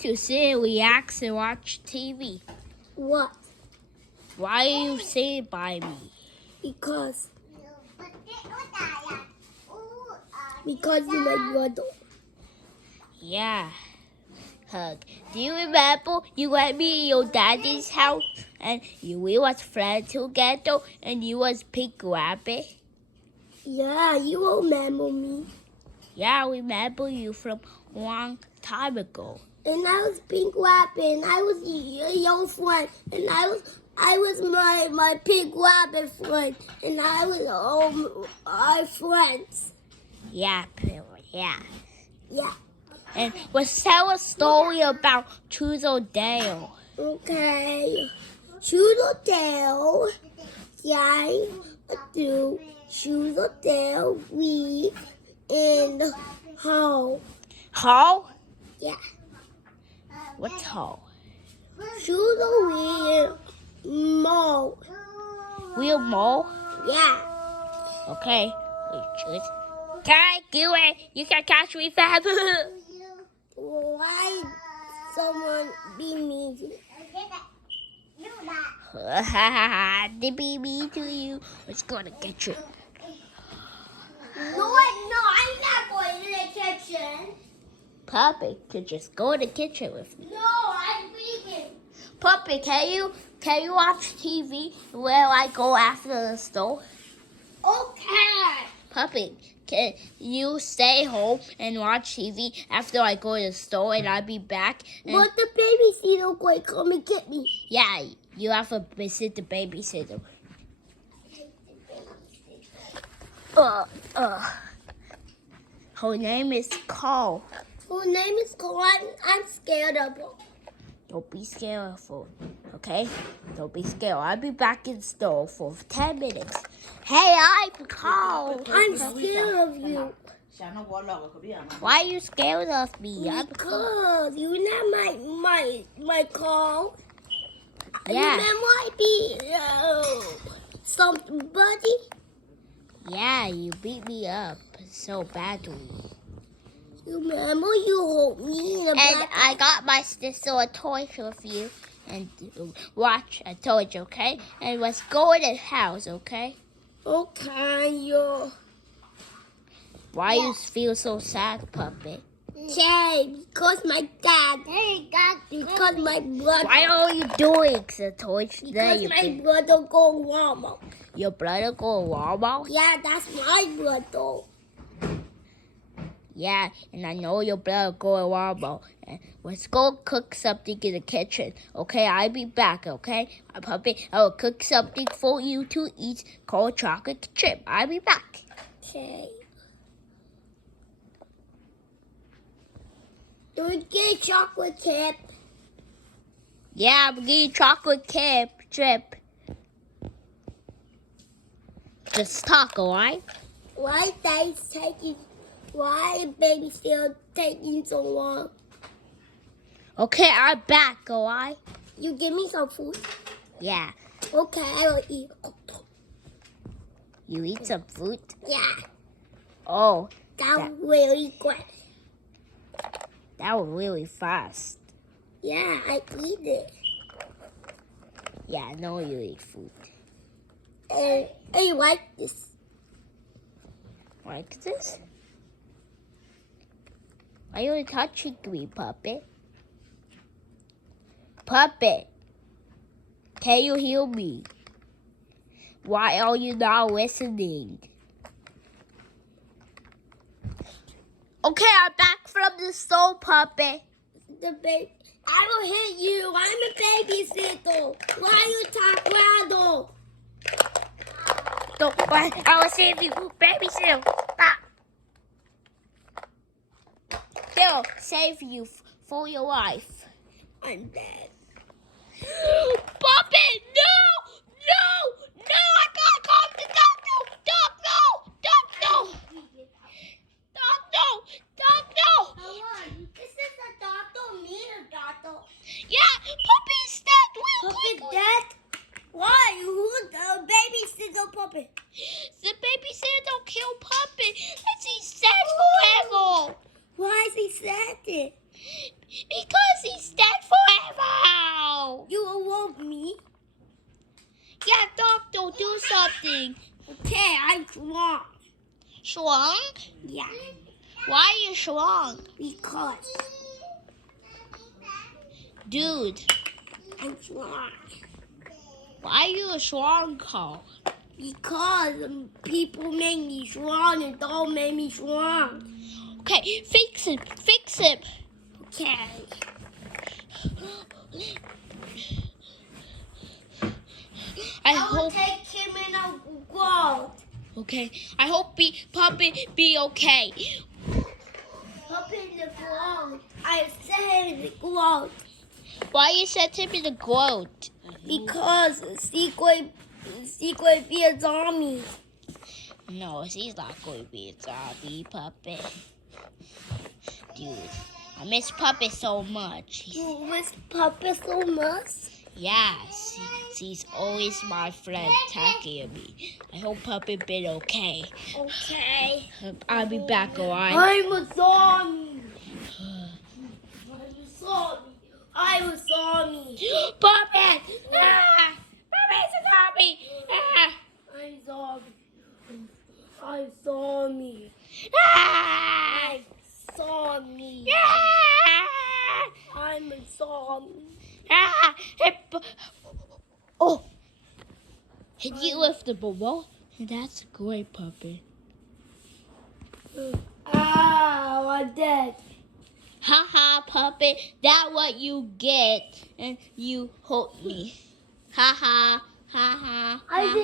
to sit, relax, and watch TV. What? Why are you sitting by me? Because you're my brother. Yeah. Hug. Do you remember you went me in your daddy's house and we was friends together and you was Pink Rabbit? Yeah, you remember me. Yeah, I remember you from a long time ago. And I was Pink Rabbit, and I was your friend, and I was my Pink Rabbit friend, and I was our friends. Yeah, yeah. Yeah. And let's tell a story about Truth or Dale. Okay. Truth or Dale. Yeah, do. Truth or Dale. We in hole. Hall? Yeah. What's hall? Truth or we mole. Real mole? Yeah. Okay. Choose. Can I do it? You can catch me fast. Why someone be mean to me? They be mean to you. It's gonna get you. No, I'm not going to the kitchen. Puppy could just go in the kitchen with me. No, I'm vegan. Puppy, can you watch TV while I go after the store? Okay. Puppy, can you stay home and watch TV after I go to the store and I'll be back? But the babysitter going to come and get me. Yeah, you have to visit the babysitter. Her name is Carl. Her name is Cole. I'm scared of her. Don't be scared of her, okay? Don't be scared. I'll be back in store for 10 minutes. Hey, I'm Carl. I'm scared of you. Why are you scared of me? Because you're not my Carl. Yeah. Remember I beat somebody? Yeah, you beat me up so badly. Remember you hold me in the And back? I got my sister a toy with you. And watch, I told you, okay? And let's go in the house, okay? Okay, you. Why you feel so sad, puppet? Okay, because my dad. Hey, God. Because my brother. Why are you doing the toys today? Because my brother go Walmart. Your brother go to Walmart? Yeah, that's my brother. Yeah, and I know your brother go to Walmart. Let's go cook something in the kitchen. Okay, I'll be back, okay? Puppet, I will cook something for you to eat called chocolate chip. I'll be back. Okay. Do we get chocolate chip? Yeah, I'm getting chocolate chip. Just talk, alright? Why baby still taking so long? Okay, I'm back, alright? You give me some food? Yeah. Okay, I will eat. You eat some food? Yeah, Oh, that's really good. that was really fast. Yeah, I eat it. Yeah, I know you eat food. And I like this. Like this? Why are you touching me, puppet? Puppet, can you hear me? Why are you not listening? Okay, I'm back from the store, puppet. I will hit you. I'm a babysitter. Why you talk louder? Don't worry, I will save you. Babysitter, stop. He'll save you for your life. I'm dead. Puppet, no! I gotta call the doctor! Doctor! This is the doctor, me the doctor. Yeah, Puppy's dead real Puppet quickly. dead? Why? Who's the babysitter puppet? The babysitter don't kill Puppet. That's he's dead forever. Why is he sad? Because he something. Okay, I'm strong. Strong? Yeah, Why are you strong? because Dude, I'm strong. why are you a strong call? Because people make me strong and don't make me strong. Okay, fix it. Fix it. Okay. I will hope. take him in a world. Okay, I hope Puppy be okay. Up in the world. I said in the world. Why you set him in the goat? Because secret be a zombie. No, he's not going to be a zombie, Puppy. Dude, I miss Puppy so much. You miss Papa so much? Yes, he's always my friend attacking me. I hope Puppy been okay. Okay. I'll be back, alright? I'm a zombie. I'm a zombie. Puppy! Ah! Puppy's a zombie! Ah! I'm zombie. I'm zombie. Ah! I'm zombie. Ah! I'm a zombie. Ah! Oh! Hit you with the ball? That's a great Puppy. Ow, I'm dead. Ha ha, Puppy. That's what you get. And you hurt me. Ha ha. Ha ha. I did